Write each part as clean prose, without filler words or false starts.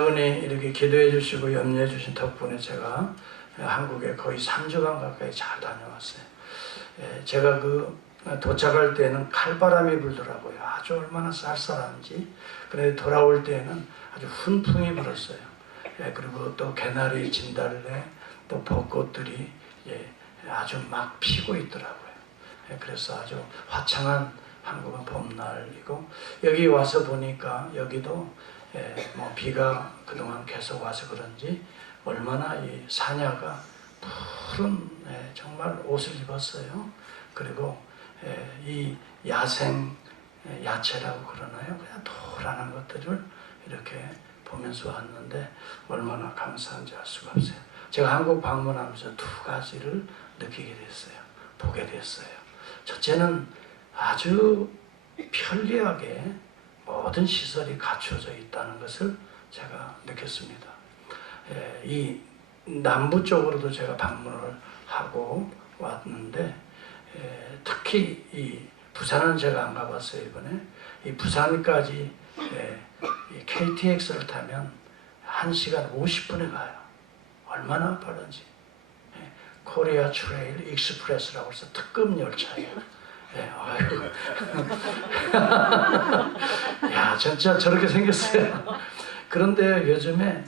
여러분이 이렇게 기도해 주시고 염려해 주신 덕분에 제가 한국에 거의 3주간 가까이 잘 다녀왔어요. 제가 도착할 때는 칼바람이 불더라고요. 아주 얼마나 쌀쌀한지. 그런데 돌아올 때는 아주 훈풍이 불었어요. 그리고 또 개나리, 진달래, 또 벚꽃들이 아주 막 피고 있더라고요. 그래서 아주 화창한 한국은 봄날이고, 여기 와서 보니까 여기도 비가 그동안 계속 와서 그런지 얼마나 이 사냐가 푸른 정말 옷을 입었어요. 그리고 이 야생 야채라고 그러나요? 그냥 도란한 것들을 이렇게 보면서 왔는데 얼마나 감사한지 알 수가 없어요. 제가 한국 방문하면서 두 가지를 느끼게 됐어요. 보게 됐어요. 첫째는 아주 편리하게 모든 시설이 갖춰져 있다는 것을 제가 느꼈습니다. 이 남부 쪽으로도 제가 방문을 하고 왔는데, 특히 이 부산은 제가 안 가봤어요. 이번에 이 부산까지 이 KTX를 타면 1시간 50분에 가요. 얼마나 빠른지. 코리아 트레일 익스프레스라고 해서 특급 열차예요. 아이고. 야, 진짜 저렇게 생겼어요. 그런데 요즘에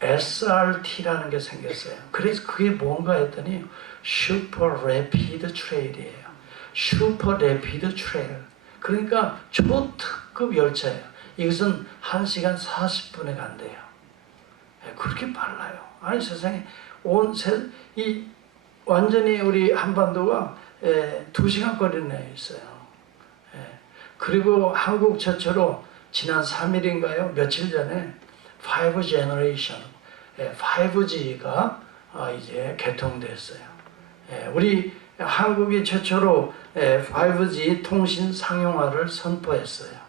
SRT라는 게 생겼어요. 그래서 그게 뭔가 했더니 슈퍼 레피드 트레일이에요. 슈퍼 레피드 트레일. 그러니까 초특급 열차예요. 이것은 1시간 40분에 간대요. 그렇게 빨라요. 아니 세상에 완전히 우리 한반도가 2시간 거리 내에 있어요. 그리고 한국 최초로 지난 3일인가요? 며칠 전에 5 제너레이션, 5G가 이제 개통됐어요. 우리 한국이 최초로 5G 통신 상용화를 선포했어요.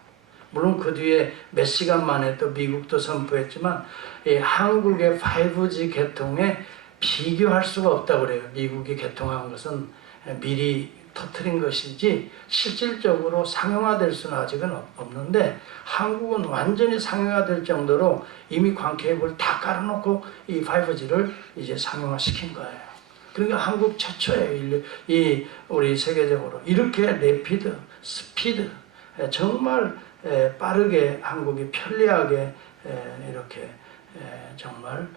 물론 그 뒤에 몇 시간 만에 또 미국도 선포했지만 한국의 5G 개통에 비교할 수가 없다고 그래요. 미국이 개통한 것은 미리 터뜨린 것이지 실질적으로 상용화될 수는 아직은 없는데, 한국은 완전히 상용화될 정도로 이미 광케이블 다 깔아놓고 이 5G를 이제 상용화시킨 거예요. 그러니까 한국 최초예요. 우리 세계적으로 이렇게 레피드, 스피드, 정말 빠르게 한국이 편리하게 이렇게 정말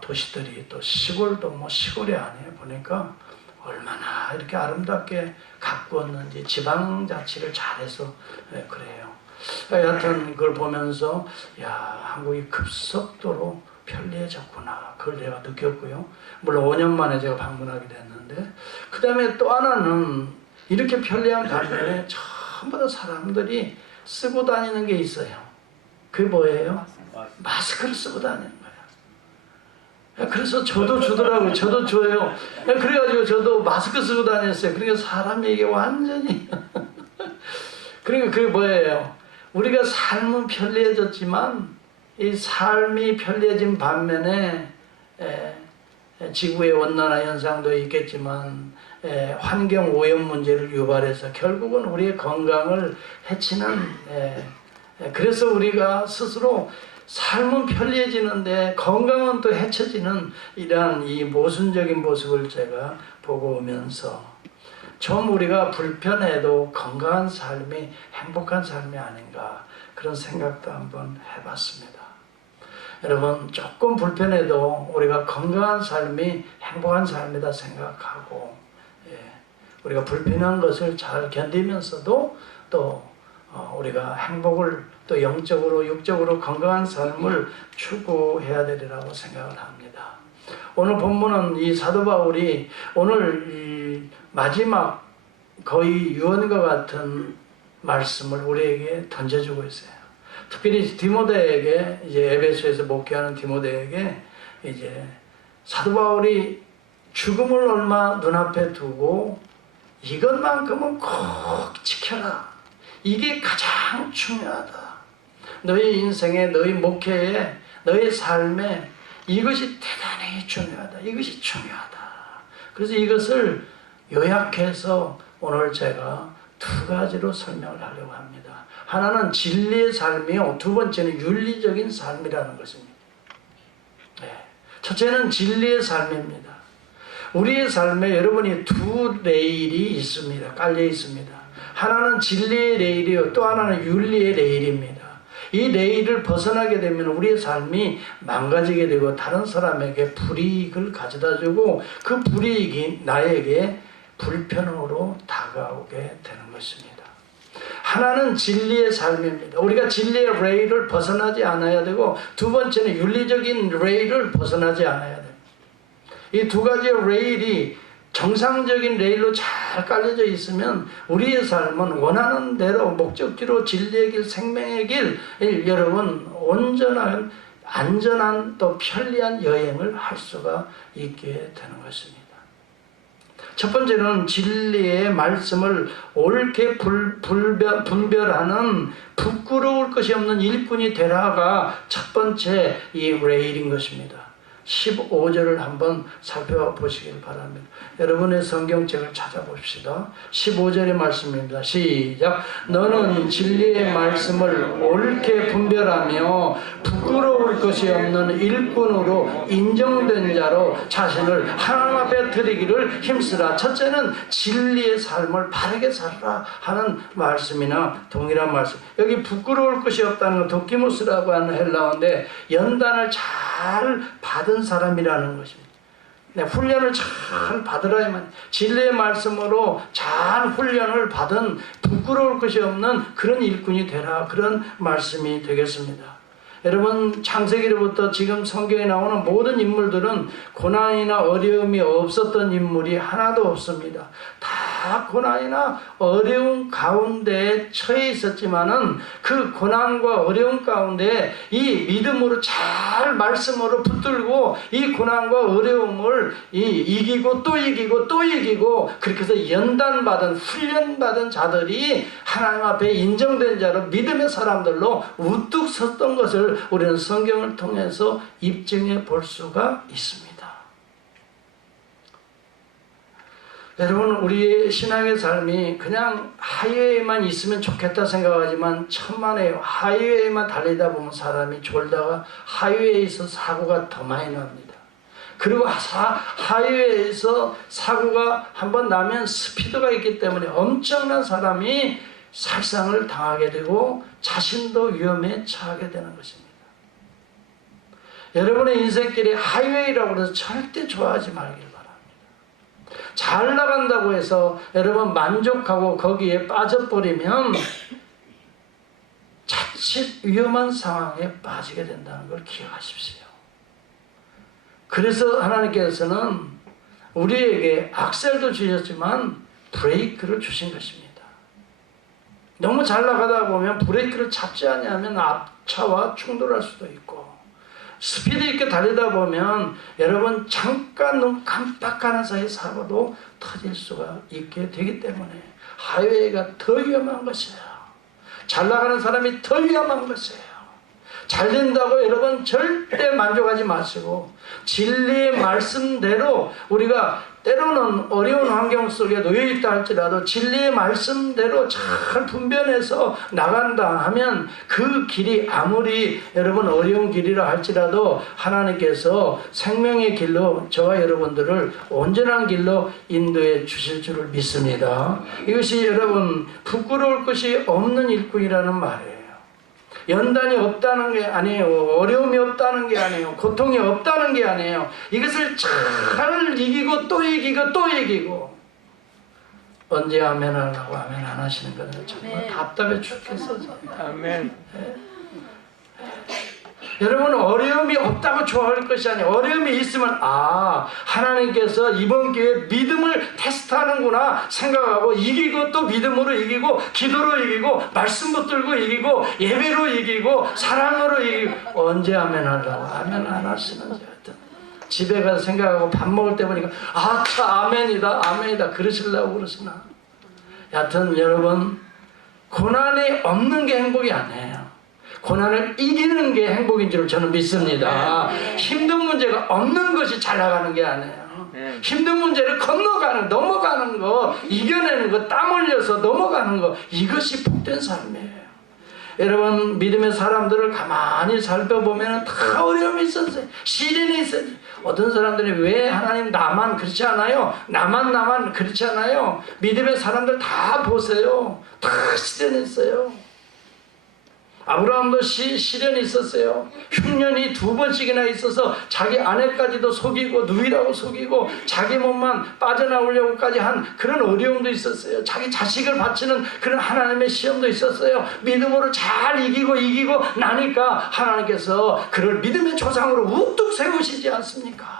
도시들이, 또 시골도 뭐 시골이 아니에요. 보니까 얼마나 이렇게 아름답게 가꾸었는지, 지방자치를 잘해서 그래요. 여하튼 그걸 보면서 야, 한국이 급속도로 편리해졌구나, 그걸 내가 느꼈고요. 물론 5년 만에 제가 방문하게 됐는데, 그 다음에 또 하나는 이렇게 편리한 반면에 전부 다 사람들이 쓰고 다니는 게 있어요. 그게 뭐예요? 마스크를 쓰고 다니는 거예요. 그래서 저도 주더라고요. 저도 줘요. 그래가지고 저도 마스크 쓰고 다녔어요. 그러니까 사람이 이게 완전히 그러니까 그게 뭐예요? 우리가 삶은 편리해졌지만 이 삶이 편리해진 반면에 지구의 온난화 현상도 있겠지만 환경 오염 문제를 유발해서 결국은 우리의 건강을 해치는, 그래서 우리가 스스로 삶은 편리해지는데 건강은 또 해쳐지는 이러한 이 모순적인 모습을 제가 보고 오면서 좀 우리가 불편해도 건강한 삶이 행복한 삶이 아닌가, 그런 생각도 한번 해봤습니다. 여러분, 조금 불편해도 우리가 건강한 삶이 행복한 삶이다 생각하고, 우리가 불편한 것을 잘 견디면서도 또 우리가 행복을 또 영적으로 육적으로 건강한 삶을 추구해야 되리라고 생각을 합니다. 오늘 본문은 이 사도 바울이 오늘 이 마지막 거의 유언과 같은 말씀을 우리에게 던져주고 있어요. 특별히 디모데에게, 이제 에베소에서 목회하는 디모데에게 이제 사도 바울이 죽음을 얼마 눈앞에 두고 이것만큼은 꼭 지켜라. 이게 가장 중요하다. 너희 인생에, 너희 목회에, 너희 삶에 이것이 대단히 중요하다. 이것이 중요하다. 그래서 이것을 요약해서 오늘 제가 두 가지로 설명을 하려고 합니다. 하나는 진리의 삶이요, 두 번째는 윤리적인 삶이라는 것입니다. 네. 첫째는 진리의 삶입니다. 우리의 삶에 여러분이 두 레일이 있습니다. 깔려 있습니다. 하나는 진리의 레일이요, 또 하나는 윤리의 레일입니다. 이 레일을 벗어나게 되면 우리의 삶이 망가지게 되고 다른 사람에게 불이익을 가져다주고 그 불이익이 나에게 불편으로 다가오게 되는 것입니다. 하나는 진리의 삶입니다. 우리가 진리의 레일을 벗어나지 않아야 되고, 두 번째는 윤리적인 레일을 벗어나지 않아야 됩니다. 이 두 가지의 레일이 정상적인 레일로 잘 깔려져 있으면 우리의 삶은 원하는 대로 목적지로 진리의 길, 생명의 길, 여러분 온전한 안전한 또 편리한 여행을 할 수가 있게 되는 것입니다. 첫 번째는 진리의 말씀을 옳게 분별하는 부끄러울 것이 없는 일꾼이 되라가 첫 번째 이 레일인 것입니다. 15절을 한번 살펴보시길 바랍니다. 여러분의 성경책을 찾아봅시다. 15절의 말씀입니다. 시작. 너는 진리의 말씀을 옳게 분별하며 부끄러울 것이 없는 일꾼으로 인정된 자로 자신을 하나님 앞에 드리기를 힘쓰라. 첫째는 진리의 삶을 바르게 살라 하는 말씀이나 동일한 말씀. 여기 부끄러울 것이 없다는 건 도키모스라고 하는 헬라어인데 연단을 잘 받은 사람이라는 것입니다. 훈련을 잘 받으라야만, 진리의 말씀으로 잘 훈련을 받은 부끄러울 것이 없는 그런 일꾼이 되라, 그런 말씀이 되겠습니다. 여러분, 창세기로부터 지금 성경에 나오는 모든 인물들은 고난이나 어려움이 없었던 인물이 하나도 없습니다. 다 고난이나 어려움 가운데 처해 있었지만은 그 고난과 어려움 가운데 이 믿음으로 잘 말씀으로 붙들고 이 고난과 어려움을 이기고 또 이기고 또 이기고, 그렇게 해서 연단받은 훈련받은 자들이 하나님 앞에 인정된 자로 믿음의 사람들로 우뚝 섰던 것을 우리는 성경을 통해서 입증해 볼 수가 있습니다. 여러분, 우리의 신앙의 삶이 그냥 하이웨이만 있으면 좋겠다 생각하지만 천만에요. 하이웨이만 달리다 보면 사람이 졸다가 하이웨이에서 사고가 더 많이 납니다. 그리고 하이웨이에서 사고가 한번 나면 스피드가 있기 때문에 엄청난 사람이 살상을 당하게 되고 자신도 위험에 처하게 되는 것입니다. 여러분의 인생길이 하이웨이라고 해서 절대 좋아하지 말길 바랍니다. 잘 나간다고 해서 여러분 만족하고 거기에 빠져버리면 자칫 위험한 상황에 빠지게 된다는 걸 기억하십시오. 그래서 하나님께서는 우리에게 악셀도 주셨지만 브레이크를 주신 것입니다. 너무 잘 나가다 보면 브레이크를 잡지 않으면 앞차와 충돌할 수도 있고, 스피드 있게 달리다 보면 여러분 잠깐 눈 깜빡하는 사이 사고도 터질 수가 있게 되기 때문에 하이웨이가 더 위험한 것이에요. 잘 나가는 사람이 더 위험한 것이에요. 잘 된다고 여러분 절대 만족하지 마시고 진리의 말씀대로 우리가 때로는 어려운 환경 속에 놓여있다 할지라도 진리의 말씀대로 잘 분별해서 나간다 하면 그 길이 아무리 여러분 어려운 길이라 할지라도 하나님께서 생명의 길로 저와 여러분들을 온전한 길로 인도해 주실 줄을 믿습니다. 이것이 여러분 부끄러울 것이 없는 일꾼이라는 말이에요. 연단이 없다는 게 아니에요. 어려움이 없다는 게 아니에요. 고통이 없다는 게 아니에요. 이것을 잘 이기고 또 이기고 또 이기고. 언제 아멘 하려고 아멘 안 하시는 거는 정말 답답해 죽겠어. 아멘. 여러분, 어려움이 없다고 좋아할 것이 아니에요. 어려움이 있으면 하나님께서 이번 기회에 믿음을 테스트하는구나 생각하고 이기고 또 믿음으로 이기고 기도로 이기고 말씀 붙들고 이기고 예배로 이기고 사랑으로 이기고. 언제 아멘 하려고 아멘 안 하시는지 하여튼 집에 가서 생각하고 밥 먹을 때 보니까 아멘이다 아멘이다 그러시려고 그러시나. 여하튼 여러분, 고난이 없는 게 행복이 아니에요. 고난을 이기는 게 행복인 줄 저는 믿습니다. 힘든 문제가 없는 것이 잘 나가는 게 아니에요. 힘든 문제를 넘어가는 거, 이겨내는 거, 땀 흘려서 넘어가는 거, 이것이 복된 삶이에요. 여러분 믿음의 사람들을 가만히 살펴보면 다 어려움이 있었어요. 시련이 있어요. 어떤 사람들이 왜 하나님 나만 그렇지 않아요? 나만 그렇지 않아요? 믿음의 사람들 다 보세요. 다 시련이 있어요. 아브라함도 시련이 있었어요. 흉년이 2번씩이나 있어서 자기 아내까지도 속이고 누이라고 속이고 자기 몸만 빠져나오려고까지 한 그런 어려움도 있었어요. 자기 자식을 바치는 그런 하나님의 시험도 있었어요. 믿음으로 잘 이기고 나니까 하나님께서 그를 믿음의 조상으로 우뚝 세우시지 않습니까?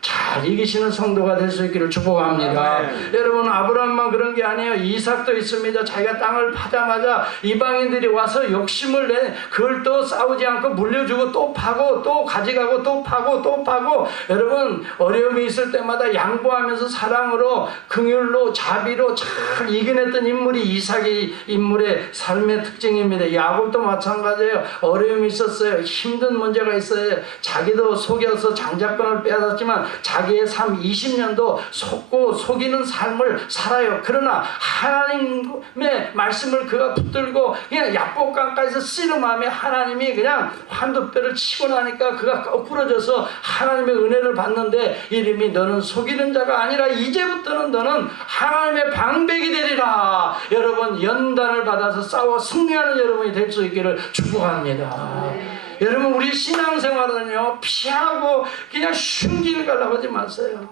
잘 이기시는 성도가 될 수 있기를 축복합니다. 여러분 아브라함만 그런 게 아니에요. 이삭도 있습니다. 자기가 땅을 파자마자 이방인들이 와서 욕심을 내 그걸 또 싸우지 않고 물려주고 또 파고 또 가져가고 또 파고 또 파고 여러분 어려움이 있을 때마다 양보하면서 사랑으로 긍휼로 자비로 잘 이겨냈던 인물이 이삭의 인물의 삶의 특징입니다. 야곱도 마찬가지예요. 어려움이 있었어요. 힘든 문제가 있어요. 자기도 속여서 장자권을 빼앗았지만 자기의 삶 20년도 속고 속이는 삶을 살아요. 그러나 하나님의 말씀을 그가 붙들고 그냥 약복강가에서 씨름하며 하나님이 그냥 환도뼈를 치고 나니까 그가 거꾸러져서 하나님의 은혜를 받는데 이름이 너는 속이는 자가 아니라 이제부터는 너는 하나님의 방백이 되리라. 여러분 연단을 받아서 싸워 승리하는 여러분이 될 수 있기를 축복합니다. 여러분 우리 신앙생활은요 피하고 그냥 흉기를 가려고 하지 마세요.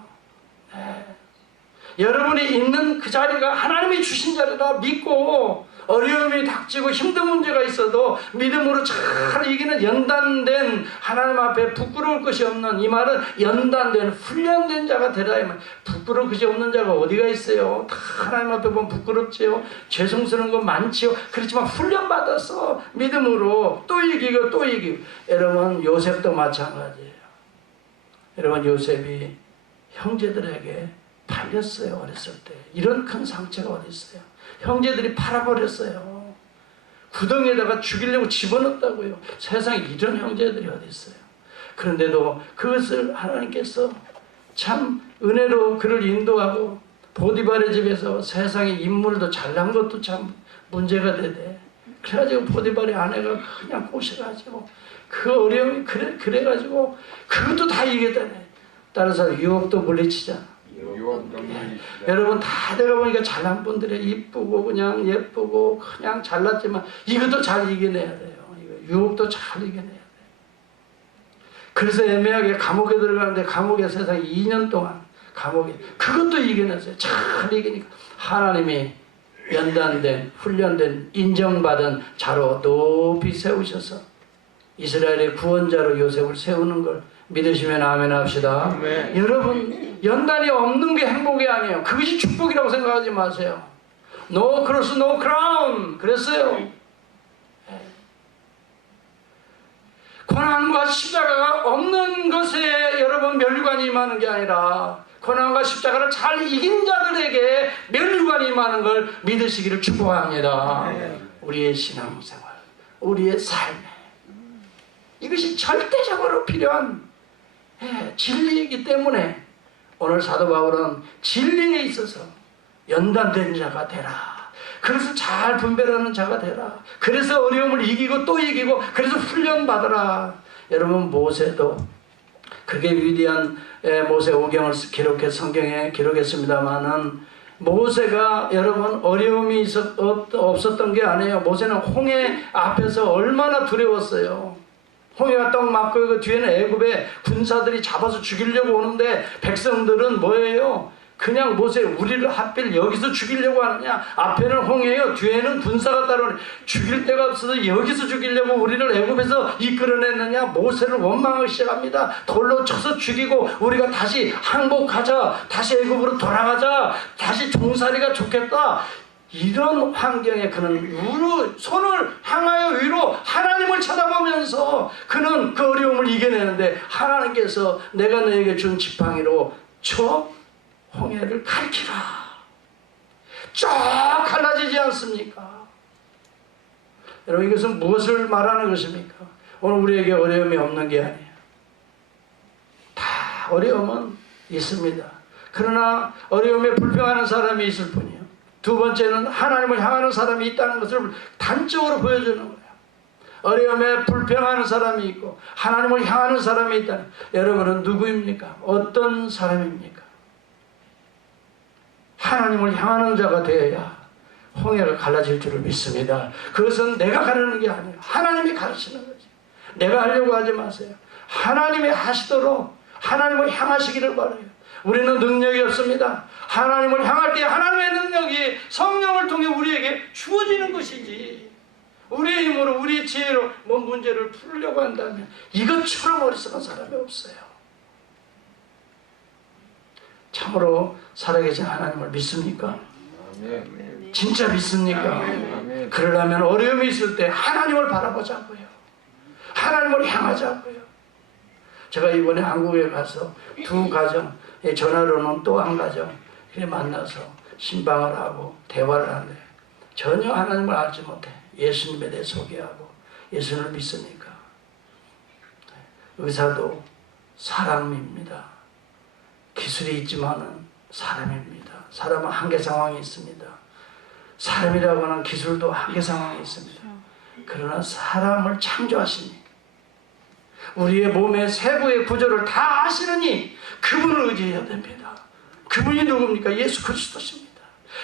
여러분이 있는 그 자리가 하나님이 주신 자리라 믿고 어려움이 닥치고 힘든 문제가 있어도 믿음으로 잘 이기는 연단된 하나님 앞에 부끄러울 것이 없는 이 말은 연단된 훈련된 자가 되라 이 말. 부끄러울 것이 없는 자가 어디가 있어요? 다 하나님 앞에 보면 부끄럽지요. 죄송스러운 건 많지요. 그렇지만 훈련받아서 믿음으로 또 이기고 또 이기고. 여러분 요셉도 마찬가지예요. 여러분 요셉이 형제들에게 팔렸어요. 어렸을 때. 이런 큰 상처가 어디 있어요? 형제들이 팔아버렸어요. 구덩이에다가 죽이려고 집어넣었다고요. 세상에 이런 형제들이 어디 있어요? 그런데도 그것을 하나님께서 참 은혜로 그를 인도하고 보디발의 집에서 세상에 인물도 잘난 것도 참 문제가 되대. 그래가지고 보디발의 아내가 그냥 꼬셔가지고 그 어려움이 그래가지고 그것도 다 이겼다네. 따라서 유혹도 물리치잖아. 여러분 다 내가 보니까 잘난 분들이 이쁘고 그냥 예쁘고 그냥 잘났지만 이것도 잘 이겨내야 돼요. 유혹도 잘 이겨내야 돼요. 그래서 애매하게 감옥에 들어가는데 감옥에 세상에 2년 동안 감옥에 그것도 이겨냈어요. 잘 이기니까 하나님이 연단된 훈련된 인정받은 자로 높이 세우셔서 이스라엘의 구원자로 요셉을 세우는 걸 믿으시면 아멘 합시다. 아멘. 여러분 연단이 없는 게 행복이 아니에요. 그것이 축복이라고 생각하지 마세요. No cross, no crown 그랬어요. 고난과 십자가가 없는 것에 여러분 면류관이 임하는 게 아니라 고난과 십자가를 잘 이긴 자들에게 면류관이 임하는 걸 믿으시기를 축복합니다. 우리의 신앙생활, 우리의 삶에 이것이 절대적으로 필요한 진리이기 때문에 오늘 사도 바울은 진리에 있어서 연단된 자가 되라. 그래서 잘 분별하는 자가 되라. 그래서 어려움을 이기고 또 이기고 그래서 훈련받으라. 여러분 모세도 그게 위대한 모세 오경을 기록해 성경에 기록했습니다마는 모세가 여러분 어려움이 없었던 게 아니에요. 모세는 홍해 앞에서 얼마나 두려웠어요. 홍해가 떡 맞고 그 뒤에는 애굽의 군사들이 잡아서 죽이려고 오는데 백성들은 뭐예요? 그냥 모세 우리를 하필 여기서 죽이려고 하느냐? 앞에는 홍해요. 뒤에는 군사가 따로 죽일 데가 없어서 여기서 죽이려고 우리를 애굽에서 이끌어냈느냐? 모세를 원망하기 시작합니다. 돌로 쳐서 죽이고 우리가 다시 항복하자. 다시 애굽으로 돌아가자. 다시 종살이가 좋겠다. 이런 환경에 그는 손을 향하여 위로 하나님을 쳐다보면서 그는 그 어려움을 이겨내는데 하나님께서 내가 너에게 준 지팡이로 저 홍해를 가리키라. 쫙 갈라지지 않습니까? 여러분 이것은 무엇을 말하는 것입니까? 오늘 우리에게 어려움이 없는 게 아니에요. 다 어려움은 있습니다. 그러나 어려움에 불평하는 사람이 있을 뿐이에요. 두 번째는 하나님을 향하는 사람이 있다는 것을 단적으로 보여주는 거예요. 어려움에 불평하는 사람이 있고 하나님을 향하는 사람이 있다. 여러분은 누구입니까? 어떤 사람입니까? 하나님을 향하는 자가 되어야 홍해가 갈라질 줄을 믿습니다. 그것은 내가 가르는 게 아니에요. 하나님이 가르치는 거죠. 내가 하려고 하지 마세요. 하나님이 하시도록 하나님을 향하시기를 바라요. 우리는 능력이 없습니다. 하나님을 향할 때 하나님의 능력이 성령을 통해 우리에게 주어지는 것이지, 우리의 힘으로 우리의 지혜로 뭔 문제를 풀려고 한다면 이것처럼 어리석은 사람이 없어요. 참으로 살아계신 하나님을 믿습니까? 진짜 믿습니까? 그러려면 어려움이 있을 때 하나님을 바라보자고요. 하나님을 향하자고요. 제가 이번에 한국에 가서 두 가정, 전화로는 또 한 가정 만나서 신방을 하고 대화를 하는데 전혀 하나님을 알지 못해. 예수님에 대해 소개하고 예수님을 믿으니까. 의사도 사람입니다. 기술이 있지만은 사람입니다. 사람은 한계 상황이 있습니다. 사람이라고 하는 기술도 한계 상황이 있습니다. 그러나 사람을 창조하시니 우리의 몸의 세부의 구조를 다 아시느니 그분을 의지해야 됩니다. 그분이 누굽니까? 예수 그리스도십니다.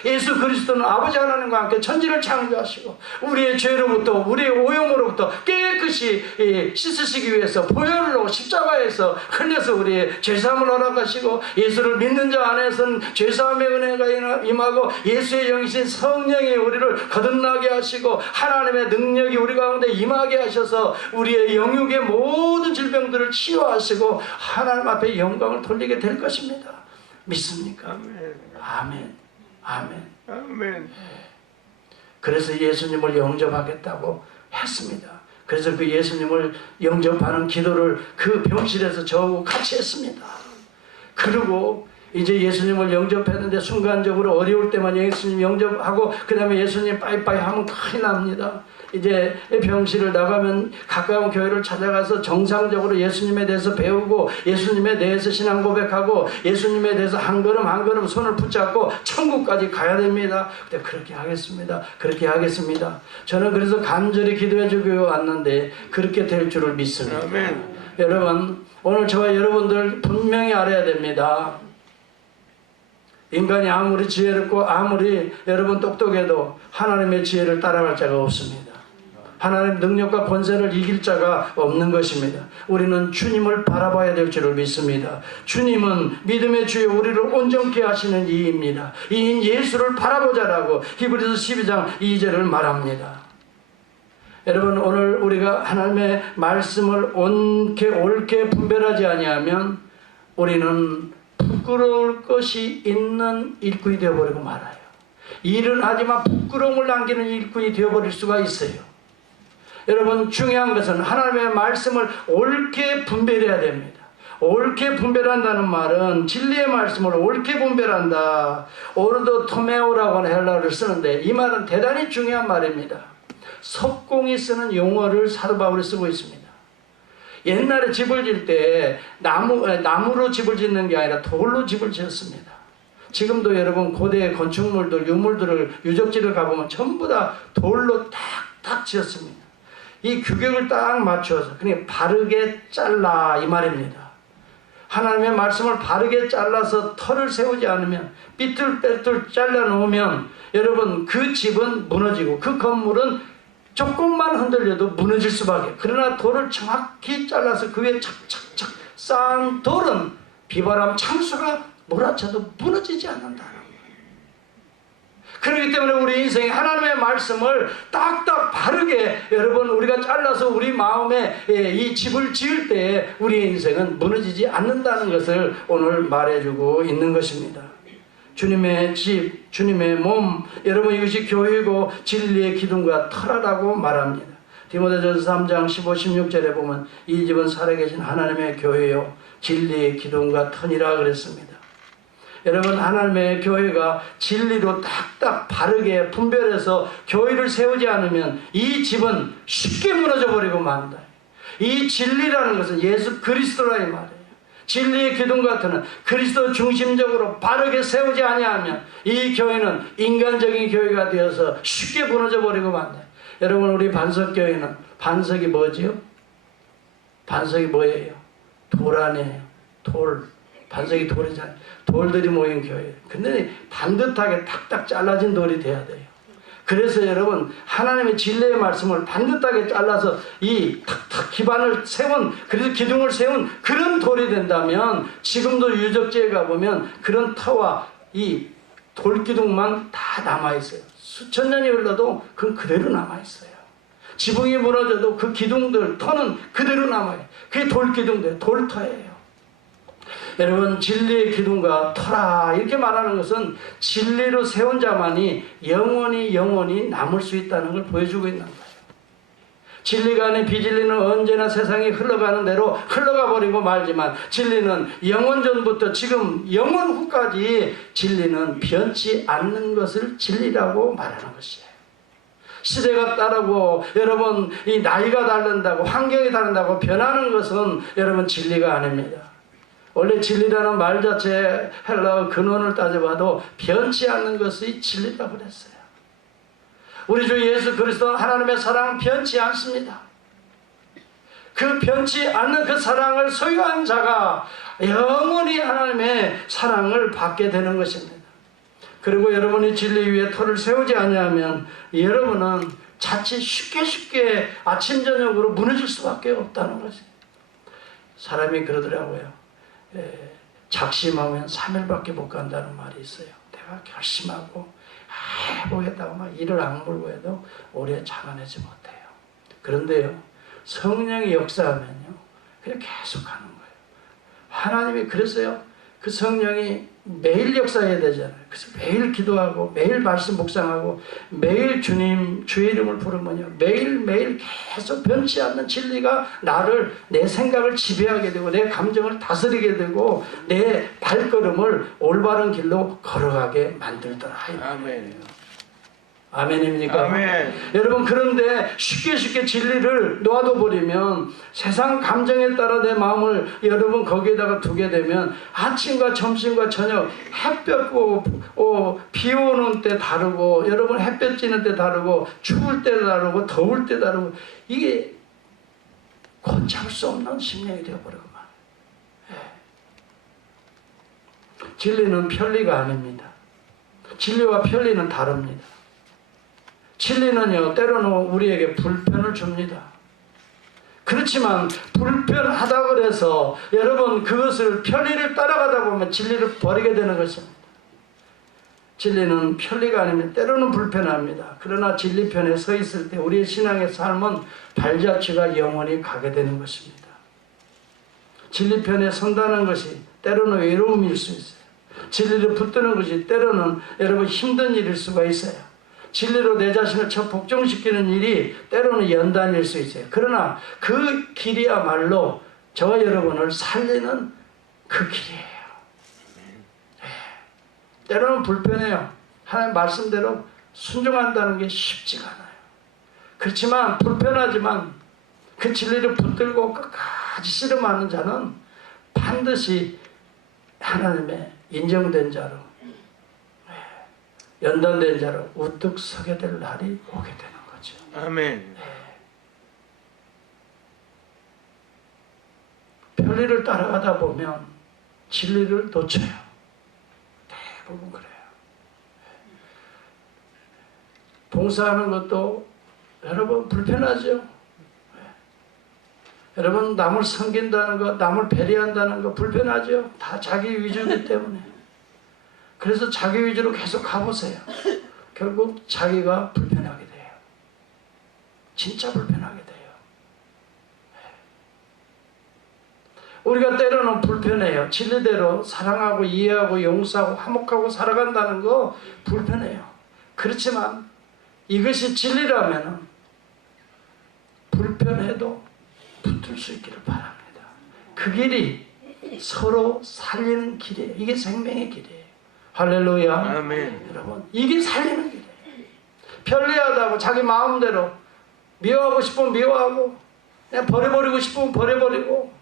예수 그리스도는 아버지 하나님과 함께 천지를 창조하시고 우리의 죄로부터 우리의 오염으로부터 깨끗이 씻으시기 위해서 보혈로 십자가에서 흘려서 우리의 죄사함을 허락하시고 예수를 믿는 자 안에서는 죄사함의 은혜가 임하고 예수의 영이신 성령이 우리를 거듭나게 하시고 하나님의 능력이 우리 가운데 임하게 하셔서 우리의 영육의 모든 질병들을 치유하시고 하나님 앞에 영광을 돌리게 될 것입니다. 믿습니까? 아멘. 아멘. 아멘. 그래서 예수님을 영접하겠다고 했습니다. 그래서 그 예수님을 영접하는 기도를 그 병실에서 저하고 같이 했습니다. 그리고 이제 예수님을 영접했는데 순간적으로 어려울 때만 예수님 영접하고 그 다음에 예수님 빠이빠이 하면 큰일 납니다. 이제 병실을 나가면 가까운 교회를 찾아가서 정상적으로 예수님에 대해서 배우고 예수님에 대해서 신앙 고백하고 예수님에 대해서 한 걸음 한 걸음 손을 붙잡고 천국까지 가야 됩니다. 근데 그렇게 하겠습니다. 그렇게 하겠습니다. 저는 그래서 간절히 기도해 주고 왔는데 그렇게 될 줄을 믿습니다. 아멘. 여러분, 오늘 저와 여러분들 분명히 알아야 됩니다. 인간이 아무리 지혜롭고 아무리 여러분 똑똑해도 하나님의 지혜를 따라갈 자가 없습니다. 하나님의 능력과 권세를 이길 자가 없는 것입니다. 우리는 주님을 바라봐야 될 줄을 믿습니다. 주님은 믿음의 주여 우리를 온전케 하시는 이입니다. 이인 예수를 바라보자라고 히브리서 12장 2절을 말합니다. 여러분, 오늘 우리가 하나님의 말씀을 옳게 분별하지 아니하면 우리는 부끄러울 것이 있는 일꾼이 되어버리고 말아요. 일은 하지만 부끄러움을 남기는 일꾼이 되어버릴 수가 있어요. 여러분, 중요한 것은 하나님의 말씀을 옳게 분별해야 됩니다. 옳게 분별한다는 말은 진리의 말씀을 옳게 분별한다. 오르도토메오라고 하는 헬라어를 쓰는데 이 말은 대단히 중요한 말입니다. 석공이 쓰는 용어를 사도 바울이 쓰고 있습니다. 옛날에 집을 질 때 나무로 집을 짓는 게 아니라 돌로 집을 지었습니다. 지금도 여러분 고대 건축물들, 유적지를 가보면 전부 다 돌로 탁탁 지었습니다. 이 규격을 딱 맞춰서 그냥 바르게 잘라 이 말입니다. 하나님의 말씀을 바르게 잘라서 털을 세우지 않으면 삐뚤빼뚤 잘라 놓으면 여러분 그 집은 무너지고 그 건물은 조금만 흔들려도 무너질 수밖에. 그러나 돌을 정확히 잘라서 그 위에 착착착 쌓은 돌은 비바람 창수가 몰아쳐도 무너지지 않는다. 그렇기 때문에 우리 인생에 하나님의 말씀을 딱딱 바르게 여러분 우리가 잘라서 우리 마음에 이 집을 지을 때 우리의 인생은 무너지지 않는다는 것을 오늘 말해주고 있는 것입니다. 주님의 집, 주님의 몸, 여러분 이것이 교회고 진리의 기둥과 터라라고 말합니다. 디모데전서 3장 15, 16절에 보면 이 집은 살아계신 하나님의 교회요 진리의 기둥과 터니라 그랬습니다. 여러분, 하나님의 교회가 진리로 딱딱 바르게 분별해서 교회를 세우지 않으면 이 집은 쉽게 무너져 버리고 만다. 이 진리라는 것은 예수 그리스도라 이 말이에요. 진리의 기둥 같은 그리스도 중심적으로 바르게 세우지 아니하면 이 교회는 인간적인 교회가 되어서 쉽게 무너져 버리고 말아요. 여러분, 우리 반석교회는 반석이 뭐지요? 반석이 뭐예요? 돌 아니에요. 돌. 반석이 돌이잖아요. 돌들이 모인 교회예요. 근데 반듯하게 탁탁 잘라진 돌이 돼야 돼요. 그래서 여러분, 하나님의 진리의 말씀을 반듯하게 잘라서 이 탁탁 기반을 세운, 그래서 기둥을 세운 그런 돌이 된다면, 지금도 유적지에 가보면 그런 터와 이 돌기둥만 다 남아있어요. 수천 년이 흘러도 그건 그대로 남아있어요. 지붕이 무너져도 그 기둥들, 터는 그대로 남아요. 그게 돌기둥들, 돌터예요. 여러분, 진리의 기둥과 터라 이렇게 말하는 것은 진리로 세운 자만이 영원히 남을 수 있다는 걸 보여주고 있는 거예요. 진리가 아닌 비진리는 언제나 세상이 흘러가는 대로 흘러가 버리고 말지만, 진리는 영원 전부터 지금 영원 후까지 진리는 변치 않는 것을 진리라고 말하는 것이에요. 시대가 따르고 여러분 이 나이가 다른다고 환경이 다른다고 변하는 것은 여러분 진리가 아닙니다. 원래 진리라는 말 자체의 헬라어 근원을 따져봐도 변치 않는 것이 진리라고 그랬어요. 우리 주 예수 그리스도 하나님의 사랑은 변치 않습니다. 그 변치 않는 그 사랑을 소유한 자가 영원히 하나님의 사랑을 받게 되는 것입니다. 그리고 여러분이 진리 위에 터를 세우지 않으면 여러분은 자칫 쉽게 아침 저녁으로 무너질 수밖에 없다는 것이에요. 사람이 그러더라고요. 작심하면 3일밖에 못 간다는 말이 있어요. 내가 결심하고 해보겠다고 막 이를 악물고 해도 오래 참아내지 못해요. 그런데요, 성령이 역사하면요, 그냥 계속 하는 거예요. 하나님이 그랬어요. 그 성령이 매일 역사해야 되잖아요. 그래서 매일 기도하고 매일 말씀 묵상하고 매일 주님 주의 이름을 부르면요, 매일매일 계속 변치 않는 진리가 나를, 내 생각을 지배하게 되고 내 감정을 다스리게 되고 내 발걸음을 올바른 길로 걸어가게 만들더라. 아멘. 아멘입니까? 아멘. 여러분, 그런데 쉽게 진리를 놓아둬버리면 세상 감정에 따라 내 마음을 여러분 거기에다가 두게 되면 아침과 점심과 저녁, 햇볕 비 오는 때 다르고 여러분 햇볕 찌는 때 다르고 추울 때 다르고 더울 때 다르고, 이게 걷잡을 수 없는 심령이 되어버리고 말이에요. 진리는 편리가 아닙니다. 진리와 편리는 다릅니다. 진리는요, 때로는 우리에게 불편을 줍니다. 그렇지만 불편하다 그래서 여러분 그것을 편리를 따라가다 보면 진리를 버리게 되는 것입니다. 진리는 편리가 아니면 때로는 불편합니다. 그러나 진리 편에 서 있을 때 우리의 신앙의 삶은 발자취가 영원히 가게 되는 것입니다. 진리 편에 선다는 것이 때로는 외로움일 수 있어요. 진리를 붙드는 것이 때로는 여러분 힘든 일일 수가 있어요. 진리로 내 자신을 복종시키는 일이 때로는 연단일 수 있어요. 그러나 그 길이야말로 저와 여러분을 살리는 그 길이에요. 때로는 불편해요. 하나님 말씀대로 순종한다는 게 쉽지가 않아요. 그렇지만 불편하지만 그 진리를 붙들고 끝까지 씨름하는 자는 반드시 하나님의 인정된 자로, 연단된 자로 우뚝 서게 될 날이 오게 되는 거죠. 아멘. 편리를 따라가다 보면 진리를 놓쳐요. 대부분 그래요. 봉사하는 것도 여러분 불편하죠. 여러분 남을 섬긴다는 것, 남을 배려한다는 것 불편하죠. 다 자기 위주이기 때문에. 그래서 자기 위주로 계속 가보세요. 결국 자기가 불편하게 돼요. 진짜 불편하게 돼요. 우리가 때로는 불편해요. 진리대로 사랑하고 이해하고 용서하고 화목하고 살아간다는 거 불편해요. 그렇지만 이것이 진리라면 불편해도 붙을 수 있기를 바랍니다. 그 길이 서로 살리는 길이에요. 이게 생명의 길이에요. 할렐루야. 아멘. 여러분, 이게 살리는 길이에요. 편리하다고 자기 마음대로 미워하고 싶으면 미워하고 그냥 버려버리고 싶으면 버려버리고,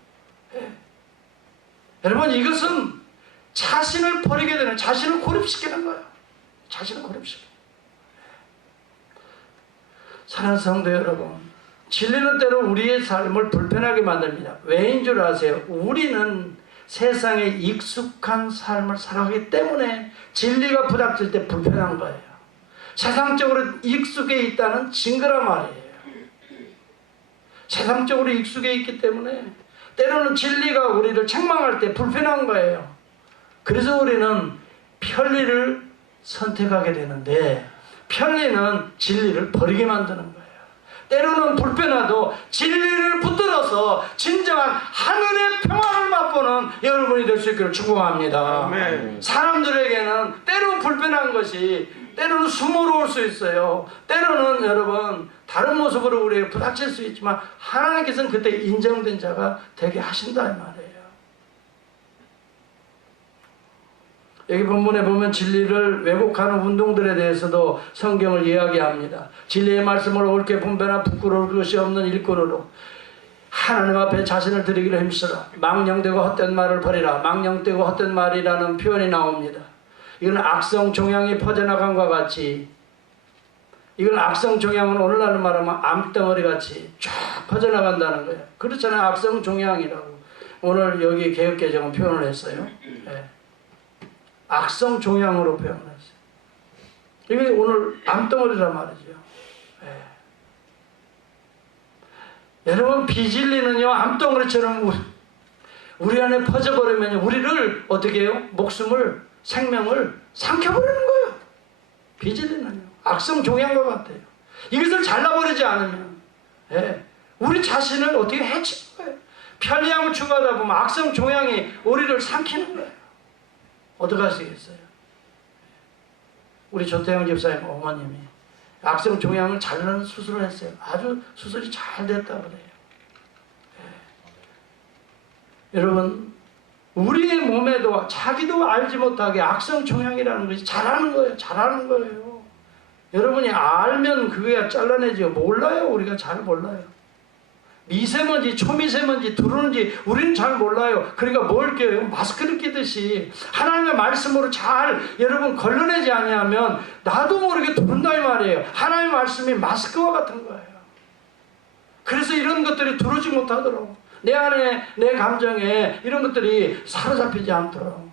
여러분, 이것은 자신을 버리게 되는, 자신을 고립시키는 거예요. 자신을 고립시키는. 사랑하는 성도 여러분, 진리는 때로 우리의 삶을 불편하게 만듭니다. 왜인 줄 아세요? 우리는 세상에 익숙한 삶을 살아가기 때문에 진리가 부닥칠 때 불편한 거예요. 세상적으로 익숙해 있다는 증거란 말이에요. 세상적으로 익숙해 있기 때문에 때로는 진리가 우리를 책망할 때 불편한 거예요. 그래서 우리는 편리를 선택하게 되는데, 편리는 진리를 버리게 만드는 거예요. 때로는 불편하도 진리를 붙들어서 진정한 하늘의 평화를 맛보는 여러분이 될 수 있기를 축복합니다. 아멘. 사람들에게는 때로 불편한 것이 때로는 수모로울 수 있어요. 때로는 여러분 다른 모습으로 우리에게 부닥칠 수 있지만 하나님께서는 그때 인정된 자가 되게 하신다 이 말이에요. 여기 본문에 보면 진리를 왜곡하는 운동들에 대해서도 성경을 이야기합니다. 진리의 말씀을 옳게 분별하나 부끄러울 것이 없는 일꾼으로 하나님 앞에 자신을 드리기를 힘쓰라. 망령되고 헛된 말을 버리라. 망령되고 헛된 말이라는 표현이 나옵니다. 이건 악성 종양이 퍼져나간과 같이, 이건 악성 종양은 오늘날 말하면 암덩어리 같이 쫙 퍼져나간다는 거예요. 그렇잖아요. 악성 종양이라고 오늘 여기 개혁개정은 표현을 했어요. 네. 악성 종양으로 표현했어요. 이게 오늘 암덩어리란 말이죠. 네. 여러분, 비진리는요 암덩어리처럼 우리 안에 퍼져버리면 우리를 어떻게 해요? 목숨을, 생명을 삼켜버리는 거예요. 비진리는요 악성 종양과 같아요. 이것을 잘라버리지 않으면 우리 자신을 어떻게 해치는 거예요. 편리함을 추구하다 보면 악성 종양이 우리를 삼키는 거예요. 어떻게 하시겠어요? 우리 조태영 집사님 어머님이 악성 종양을 자르는 수술을 했어요. 아주 수술이 잘 됐다고 그래요. 여러분, 우리의 몸에도 자기도 알지 못하게 악성 종양이라는 것이 자라는 거예요. 자라는 거예요. 여러분이 알면 그게 잘라내죠. 몰라요. 우리가 잘 몰라요. 미세먼지, 초미세먼지 들어오는지 우리는 잘 몰라요. 그러니까 뭘 껴요? 마스크를 끼듯이 하나님의 말씀으로 잘 여러분 걸러내지 아니하면 나도 모르게 들어온다 이 말이에요. 하나님의 말씀이 마스크와 같은 거예요. 그래서 이런 것들이 들어오지 못하도록 내 안에, 내 감정에 이런 것들이 사로잡히지 않도록.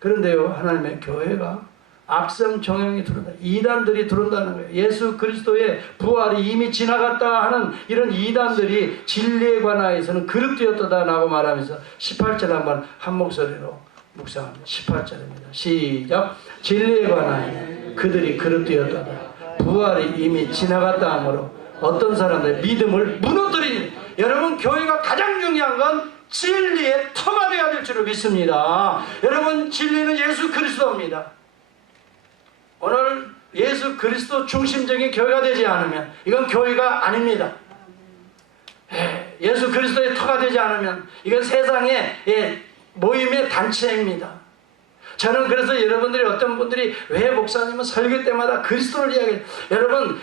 그런데요, 하나님의 교회가 악성 종양이 들어온다. 이단들이 들어온다는 거예요. 예수 그리스도의 부활이 이미 지나갔다 하는 이런 이단들이 진리에 관하여서는 그릇되었다라고 말하면서 18절 한번 한 목소리로 묵상합니다. 18절입니다. 시작. 진리에 관하여 그들이 그릇되었다. 부활이 이미 지나갔다 하므로 어떤 사람들의 믿음을 무너뜨리니. 여러분, 교회가 가장 중요한 건 진리의 터가 되어야 될 줄을 믿습니다. 여러분, 진리는 예수 그리스도입니다. 오늘 예수 그리스도 중심적인 교회가 되지 않으면 이건 교회가 아닙니다. 예수 그리스도의 터가 되지 않으면 이건 세상의 모임의 단체입니다. 저는 그래서 여러분들이 어떤 분들이 왜 목사님은 설교 때마다 그리스도를 이야기해요. 여러분,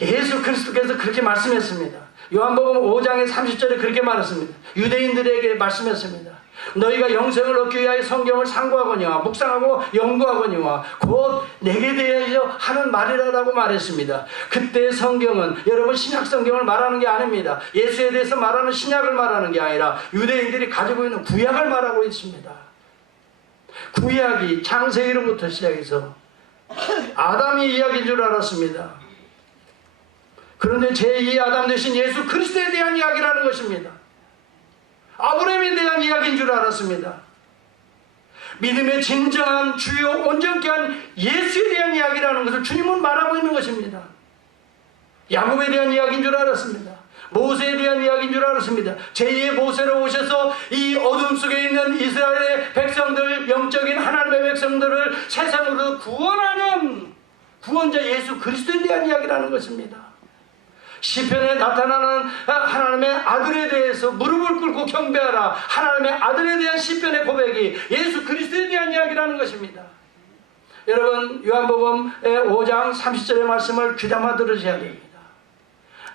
예수 그리스도께서 그렇게 말씀했습니다. 요한복음 5장의 30절에 그렇게 말했습니다. 유대인들에게 말씀했습니다. 너희가 영생을 얻기 위하여 성경을 상고하거니와 묵상하고 연구하거니와 곧 내게 대하여 하는 말이라고 말했습니다. 그때 성경은 여러분 신약 성경을 말하는 게 아닙니다. 예수에 대해서 말하는 신약을 말하는 게 아니라 유대인들이 가지고 있는 구약을 말하고 있습니다. 구약이 창세기로부터 시작해서 아담이 이야기인 줄 알았습니다. 그런데 제2 아담 되신 예수 그리스도에 대한 이야기라는 것입니다. 아브라함에 대한 이야기인 줄 알았습니다. 믿음의 진정한 주요 온전케 한 예수에 대한 이야기라는 것을 주님은 말하고 있는 것입니다. 야곱에 대한 이야기인 줄 알았습니다. 모세에 대한 이야기인 줄 알았습니다. 제2의 모세로 오셔서 이 어둠 속에 있는 이스라엘의 백성들, 영적인 하나님의 백성들을 세상으로 구원하는 구원자 예수 그리스도에 대한 이야기라는 것입니다. 시편에 나타나는 하나님의 아들에 대해서 무릎을 꿇고 경배하라. 하나님의 아들에 대한 시편의 고백이 예수 그리스도에 대한 이야기라는 것입니다. 여러분, 요한복음 5장 30절의 말씀을 귀담아 들으셔야 됩니다.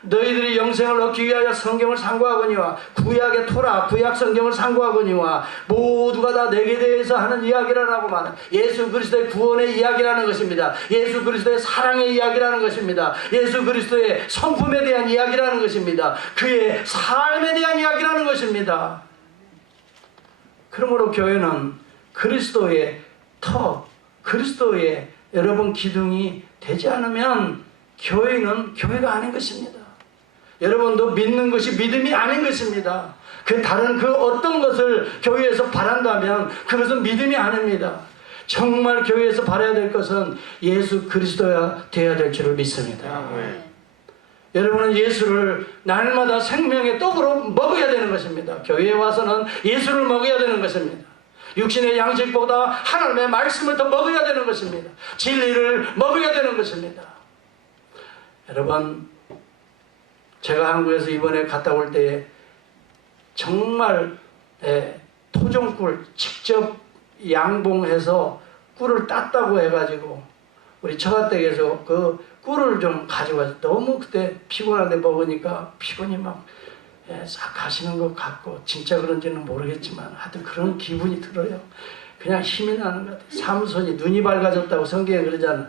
너희들이 영생을 얻기 위하여 성경을 상고하거니와 구약의 토라 구약 성경을 상고하거니와 모두가 다 내게 대해서 하는 이야기라고 말합니다. 예수 그리스도의 구원의 이야기라는 것입니다. 예수 그리스도의 사랑의 이야기라는 것입니다. 예수 그리스도의 성품에 대한 이야기라는 것입니다. 그의 삶에 대한 이야기라는 것입니다. 그러므로 교회는 그리스도의 터, 그리스도의 여러분 기둥이 되지 않으면 교회는 교회가 아닌 것입니다. 여러분도 믿는 것이 믿음이 아닌 것입니다. 그 다른 그 어떤 것을 교회에서 바란다면 그것은 믿음이 아닙니다. 정말 교회에서 바라야 될 것은 예수 그리스도야 되어야 될 줄을 믿습니다. 여러분은 예수를 날마다 생명의 떡으로 먹어야 되는 것입니다. 교회에 와서는 예수를 먹어야 되는 것입니다. 육신의 양식보다 하나님의 말씀을 더 먹어야 되는 것입니다. 진리를 먹어야 되는 것입니다. 여러분, 제가 한국에서 이번에 갔다 올 때에 정말 토종꿀 직접 양봉해서 꿀을 땄다고 해가지고 우리 처가댁에서 그 꿀을 좀 가져가서 너무 그때 피곤한데 먹으니까 피곤이 막 싹 가시는 것 같고 진짜 그런지는 모르겠지만 하여튼 그런 기분이 들어요. 그냥 힘이 나는 것 같아요. 삼손이 눈이 밝아졌다고 성경에 그러잖아요.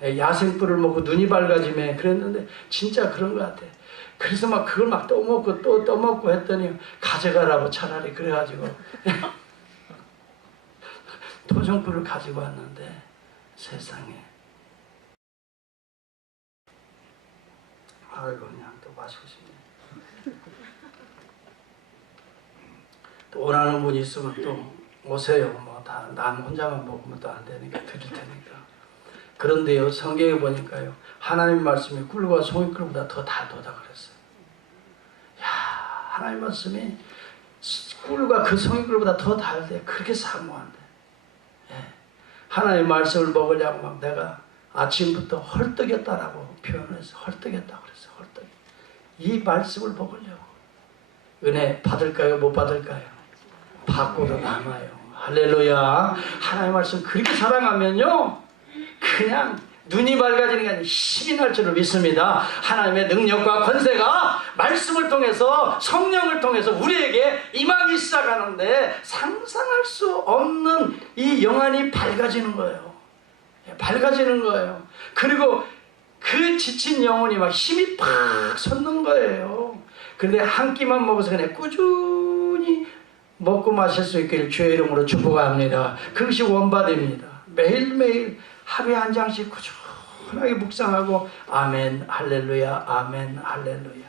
야생꿀을 먹고 눈이 밝아지며 그랬는데 진짜 그런 것 같아요. 그래서 막 그걸 막 떠먹고 또 떠먹고 했더니 가져가라고 차라리 그래가지고 토종꿀을 가지고 왔는데 세상에 아이고 그냥 또 마시고 싶네. 또 원하는 분이 있으면 또 오세요. 뭐 다 남 혼자만 먹으면 또 안 되니까 드릴 테니까. 그런데요 성경에 보니까요 하나님 말씀이 꿀과 송이꿀보다 더 달도다 그랬어요. 야 하나님 말씀이 꿀과 그 송이꿀보다 더 달대. 그렇게 사모한대. 하나님 말씀을 먹으려고 막 내가 아침부터 헐떡였다라고 표현을 해서 헐떡였다 그랬어요. 헐떡. 이 말씀을 먹으려고. 은혜 받을까요? 못 받을까요? 받고도 남아요. 할렐루야. 하나님 말씀 그렇게 사랑하면요 그냥 눈이 밝아지는 게 아니라 힘이 날 줄을 믿습니다. 하나님의 능력과 권세가 말씀을 통해서 성령을 통해서 우리에게 임하기 시작하는데 상상할 수 없는 이 영안이 밝아지는 거예요. 밝아지는 거예요. 그리고 그 지친 영혼이 막 힘이 팍 솟는 거예요. 그런데 한 끼만 먹어서 그냥 꾸준히 먹고 마실 수 있기를 주의 이름으로 축복합니다. 그것이 원바입니다. 매일매일 하루에 한 장씩 꾸준하게 묵상하고 아멘 할렐루야 아멘 할렐루야.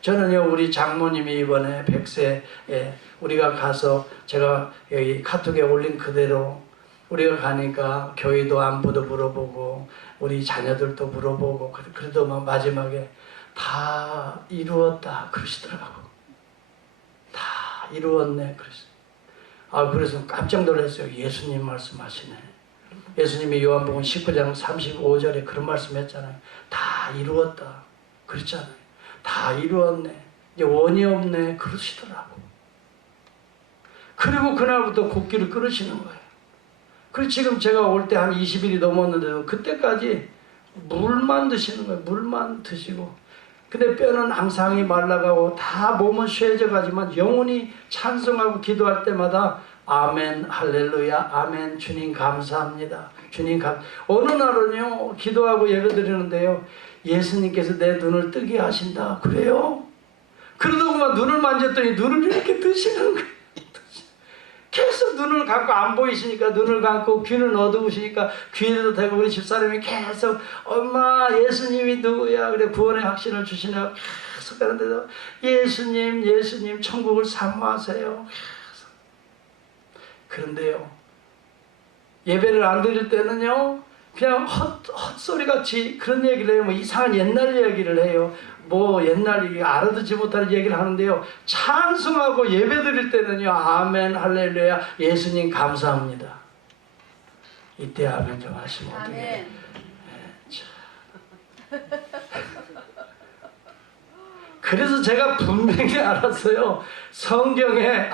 저는요 우리 장모님이 이번에 100세에 우리가 가서 제가 여기 카톡에 올린 그대로 우리가 가니까 교회도 안부도 물어보고 우리 자녀들도 물어보고 그래도 마지막에 다 이루었다 그러시더라고. 다 이루었네 그랬어요. 그래서 깜짝 놀랐어요. 예수님 말씀하시네. 예수님이 요한복음 19장 35절에 그런 말씀했잖아요. 다 이루었다 그랬잖아요. 다 이루었네. 이제 원이 없네 그러시더라고. 그리고 그날부터 곡기를 끊으시는 거예요. 그리고 지금 제가 올 때 한 20일이 넘었는데도 그때까지 물만 드시는 거예요. 물만 드시고. 근데 뼈는 앙상이 말라가고 다 몸은 쇠져 가지만 영혼이 찬송하고 기도할 때마다 아멘 할렐루야 아멘 주님 감사합니다. 주님 어느 날은요 기도하고 예배드리는데요 예수님께서 내 눈을 뜨게 하신다 그래요? 그러더구만 눈을 만졌더니 눈을 이렇게 뜨시는 거예요. 계속 눈을 감고 안 보이시니까 눈을 감고 귀는 어두우시니까 귀에도 대고 우리 집사람이 계속 엄마 예수님이 누구야 그래 구원의 확신을 주시냐 계속 하는데도 예수님 천국을 사모하세요. 그런데요 예배를 안 드릴 때는요 그냥 헛소리같이 그런 얘기를 해요. 뭐 이상한 옛날 얘기를 해요. 뭐 옛날 알아듣지 못하는 얘기를 하는데요 찬송하고 예배 드릴 때는요 아멘 할렐루야 예수님 감사합니다. 이때 아멘 좀 하시면 어떡해요. 그래서 제가 분명히 알았어요. 성경에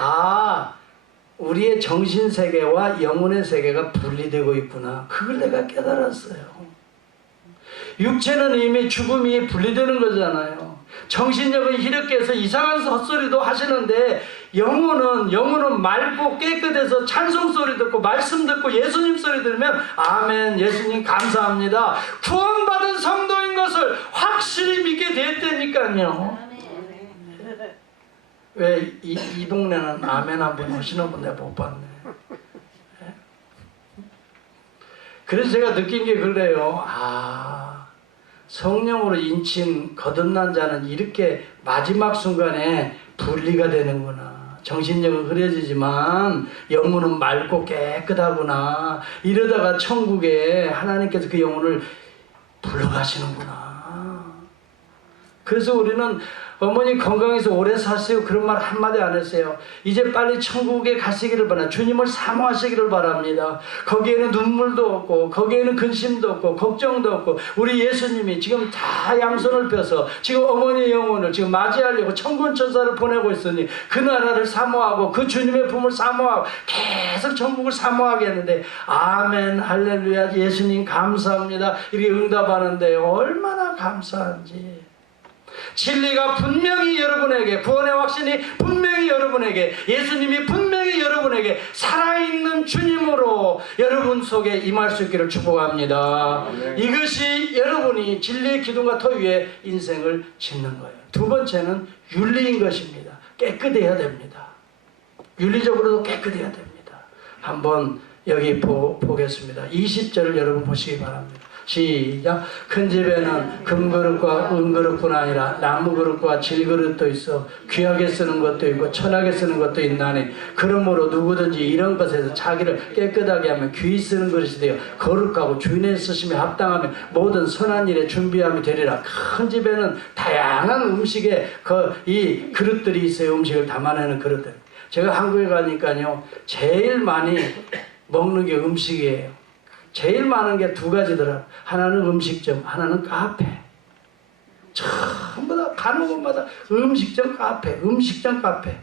우리의 정신세계와 영혼의 세계가 분리되고 있구나. 그걸 내가 깨달았어요. 육체는 이미 죽음이 분리되는 거잖아요. 정신력은 이렇게 해서 이상한 헛소리도 하시는데 영혼은 맑고 깨끗해서 찬송 소리 듣고 말씀 듣고 예수님 소리 들으면 아멘, 예수님 감사합니다, 구원받은 성도인 것을 확실히 믿게 됐다니까요. 왜 이 동네는 아멘 한 번 하시는 분 내가 못 봤네. 그래서 제가 느낀 게 그래요. 성령으로 인친 거듭난 자는 이렇게 마지막 순간에 분리가 되는구나. 정신력은 흐려지지만 영혼은 맑고 깨끗하구나. 이러다가 천국에 하나님께서 그 영혼을 불러가시는구나. 그래서 우리는 어머니 건강해서 오래 사세요 그런 말 한마디 안 했어요. 이제 빨리 천국에 가시기를 바랍니다. 주님을 사모하시기를 바랍니다. 거기에는 눈물도 없고 거기에는 근심도 없고 걱정도 없고 우리 예수님이 지금 다 양손을 펴서 지금 어머니의 영혼을 지금 맞이하려고 천군 천사를 보내고 있으니 그 나라를 사모하고 그 주님의 품을 사모하고 계속 천국을 사모하게 했는데 아멘 할렐루야 예수님 감사합니다 이렇게 응답하는데 얼마나 감사한지. 진리가 분명히 여러분에게, 구원의 확신이 분명히 여러분에게, 예수님이 분명히 여러분에게 살아있는 주님으로 여러분 속에 임할 수 있기를 축복합니다. 이것이 여러분이 진리의 기둥과 터 위에 인생을 짓는 거예요. 두 번째는 윤리인 것입니다. 깨끗해야 됩니다. 윤리적으로도 깨끗해야 됩니다. 한번 여기 보겠습니다. 20절을 여러분 보시기 바랍니다. 시작. 큰 집에는 금그릇과 은그릇뿐 아니라 나무그릇과 질그릇도 있어 귀하게 쓰는 것도 있고 천하게 쓰는 것도 있나니 그러므로 누구든지 이런 것에서 자기를 깨끗하게 하면 귀히 쓰는 그릇이 되어 거룩하고 주인의 쓰심에 합당하면 모든 선한 일에 준비함이 되리라. 큰 집에는 다양한 음식에 이 그릇들이 있어요. 음식을 담아내는 그릇들. 제가 한국에 가니까요 제일 많이 먹는 게 음식이에요. 제일 많은 게 두 가지더라. 하나는 음식점, 하나는 카페. 전부 다 가는 곳마다 음식점 카페, 음식점 카페.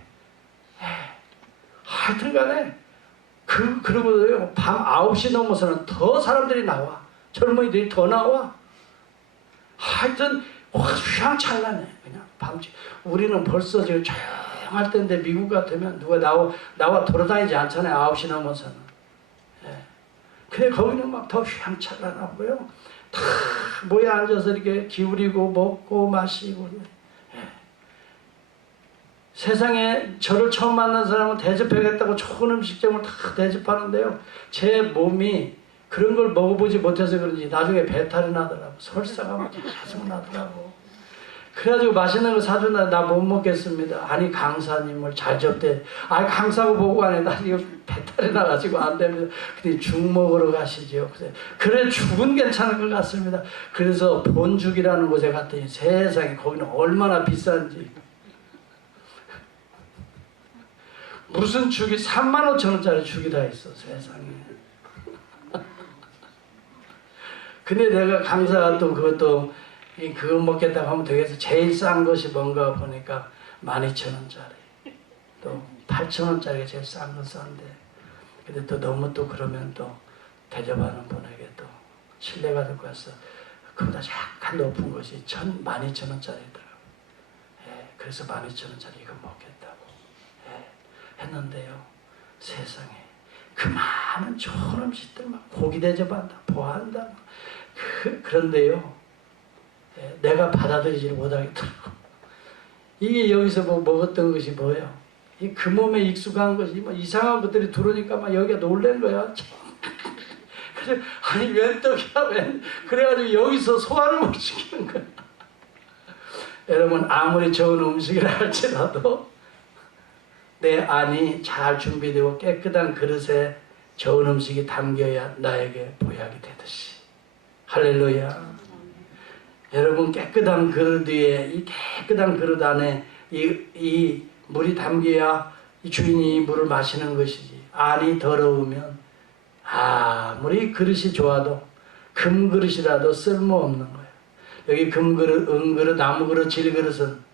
하여튼 간에 그러고도요 밤 9시 넘어서는 더 사람들이 나와. 젊은이들이 더 나와. 하여튼 휘황찬란해. 그냥 밤새. 우리는 벌써 지금 조용할 때인데 미국 같으면 누가 나와 돌아다니지 않잖아요. 9시 넘어서는. 근데 거기는 막 더 휘황찬란하고요. 다 모여 앉아서 이렇게 기울이고 먹고 마시고. 세상에 저를 처음 만난 사람은 대접하겠다고 좋은 음식점을 다 대접하는데요. 제 몸이 그런 걸 먹어보지 못해서 그런지 나중에 배탈이 나더라고. 설사가 계속 나더라고. 그래가지고 맛있는 거 사준다. 나 못 먹겠습니다. 아니 강사님을 잘 접대. 아니 강사고 보고 가네. 나 이거 배탈이 나가지고 안 됩니다. 근데 죽 먹으러 가시죠. 그래 죽은 괜찮은 것 같습니다. 그래서 본죽이라는 곳에 갔더니 세상에 거기는 얼마나 비싼지. 무슨 죽이 35,000원짜리 죽이 다 있어 세상에. 근데 내가 강사가 또 그것도 그거 먹겠다고 하면 되겠어. 제일 싼 것이 뭔가 보니까 12,000원짜리 또 8,000원짜리가 제일 싼 건 싼데 근데 또 너무 또 그러면 또 대접하는 분에게 또 신뢰가 될 것 같아서 그보다 약간 높은 것이 12,000원짜리더라고요. 그래서 12,000원짜리 이거 먹겠다고 했는데요. 세상에 그 많은 좋은 음식들 막 고기 대접한다 보한다 그런데요 내가 받아들이지를 못하겠더라고. 이게 여기서 뭐 먹었던 것이 뭐예요? 그 몸에 익숙한 것이 뭐 이상한 것들이 들어오니까 막 여기가 놀란 거야. 그래 아니 웬 떡이야 웬 그래가지고 여기서 소화를 못 시키는 거야. 여러분 아무리 좋은 음식이라 할지라도 내 안이 잘 준비되고 깨끗한 그릇에 좋은 음식이 담겨야 나에게 보약이 되듯이. 할렐루야. 여러분 깨끗한 그릇 위에 이 깨끗한 그릇 안에 이 물이 담겨야 이 주인이 물을 마시는 것이지. 안이 더러우면 아무리 그릇이 좋아도 금그릇이라도 쓸모없는 거예요. 여기 금그릇, 은그릇, 나무그릇, 질그릇은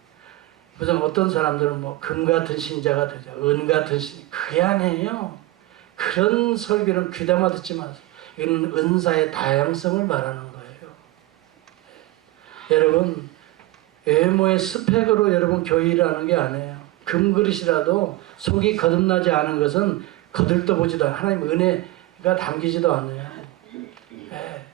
무슨 어떤 사람들은 뭐 금 같은 신자가 되죠. 은 같은 신 그게 아니에요. 그런 설교는 귀담아 듣지 마세요. 이건 은사의 다양성을 말하는 거예요. 여러분 외모의 스펙으로 여러분 교회 일하는 게 아니에요. 금그릇이라도 속이 거듭나지 않은 것은 거들떠보지도 않아요. 하나님의 은혜가 담기지도 않아요. 예.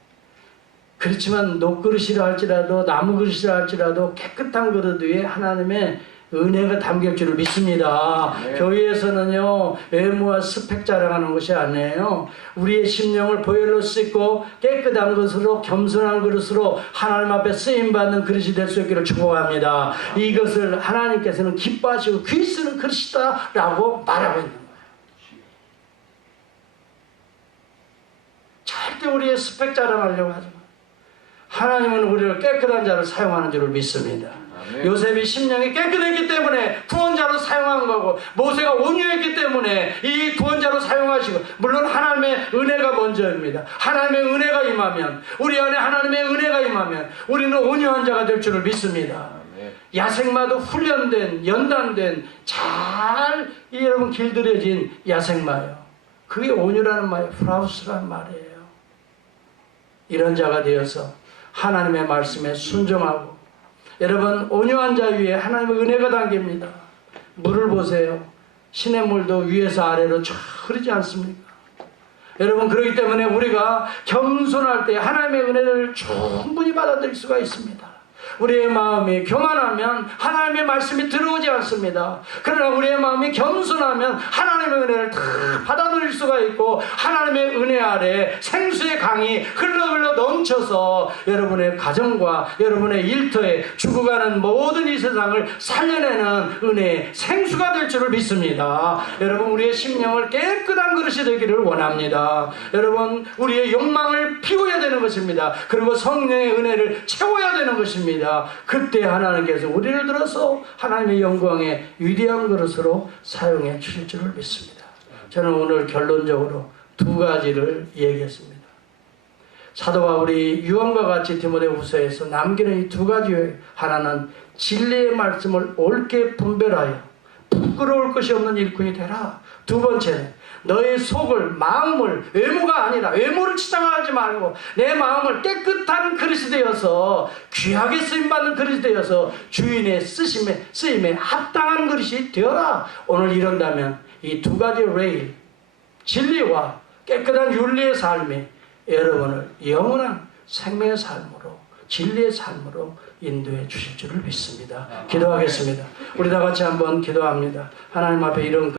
그렇지만 녹그릇이라 할지라도 나무그릇이라 할지라도 깨끗한 그릇 위에 하나님의 은혜가 담길 줄을 믿습니다. 네. 교회에서는요 외모와 스펙 자랑하는 것이 아니에요. 우리의 심령을 보혈로 씻고 깨끗한 것으로 겸손한 그릇으로 하나님 앞에 쓰임받는 그릇이 될 수 있기를 축복합니다. 이것을 하나님께서는 기뻐하시고 귀 쓰는 그릇이다 라고 말하고 있는 거예요. 절대 우리의 스펙 자랑하려고 하지 마요. 하나님은 우리를 깨끗한 자를 사용하는 줄을 믿습니다. 아멘. 요셉이 심령이 깨끗했기 때문에 구원자로 사용한 거고, 모세가 온유했기 때문에 이 구원자로 사용하시고, 물론 하나님의 은혜가 먼저입니다. 하나님의 은혜가 임하면, 우리 안에 하나님의 은혜가 임하면 우리는 온유한 자가 될 줄을 믿습니다. 아멘. 야생마도 훈련된, 연단된, 잘 여러분 길들여진 야생마예요. 그게 온유라는 말이에요. 프라우스라는 말이에요. 이런 자가 되어서 하나님의 말씀에 순종하고, 여러분 온유한 자 위에 하나님의 은혜가 담깁니다. 물을 보세요. 시냇 물도 위에서 아래로 쫙 흐르지 않습니까? 여러분 그렇기 때문에 우리가 겸손할 때 하나님의 은혜를 충분히 받아들일 수가 있습니다. 우리의 마음이 교만하면 하나님의 말씀이 들어오지 않습니다. 그러나 우리의 마음이 겸손하면 하나님의 은혜를 다 받아들일 수가 있고, 하나님의 은혜 아래 생수의 강이 흘러 넘쳐서 여러분의 가정과 여러분의 일터에 죽어가는 모든 이 세상을 살려내는 은혜의 생수가 될 줄을 믿습니다. 여러분 우리의 심령을 깨끗한 그릇이 되기를 원합니다. 여러분 우리의 욕망을 피워야 되는 것입니다. 그리고 성령의 은혜를 채워야 되는 것입니다. 그때 하나님께서 우리를 들어서 하나님의 영광의 위대한 그릇으로 사용해 주실 줄을 믿습니다. 저는 오늘 결론적으로 두 가지를 얘기했습니다. 사도 바울이 유언과 같이 디모데후서에서 남기는 이 두 가지, 하나는 진리의 말씀을 옳게 분별하여 부끄러울 것이 없는 일꾼이 되라. 두 번째는 너의 속을, 마음을, 외모가 아니라 외모를 치장하지 말고 내 마음을 깨끗한 그릇이 되어서 귀하게 쓰임받는 그릇이 되어서 주인의 쓰임에 합당한 그릇이 되어라. 오늘 이런다면 이 두 가지 레일, 진리와 깨끗한 윤리의 삶이 여러분을 영원한 생명의 삶으로, 진리의 삶으로 인도해 주실 줄을 믿습니다. 기도하겠습니다. 우리 다 같이 한번 기도합니다. 하나님 앞에 이런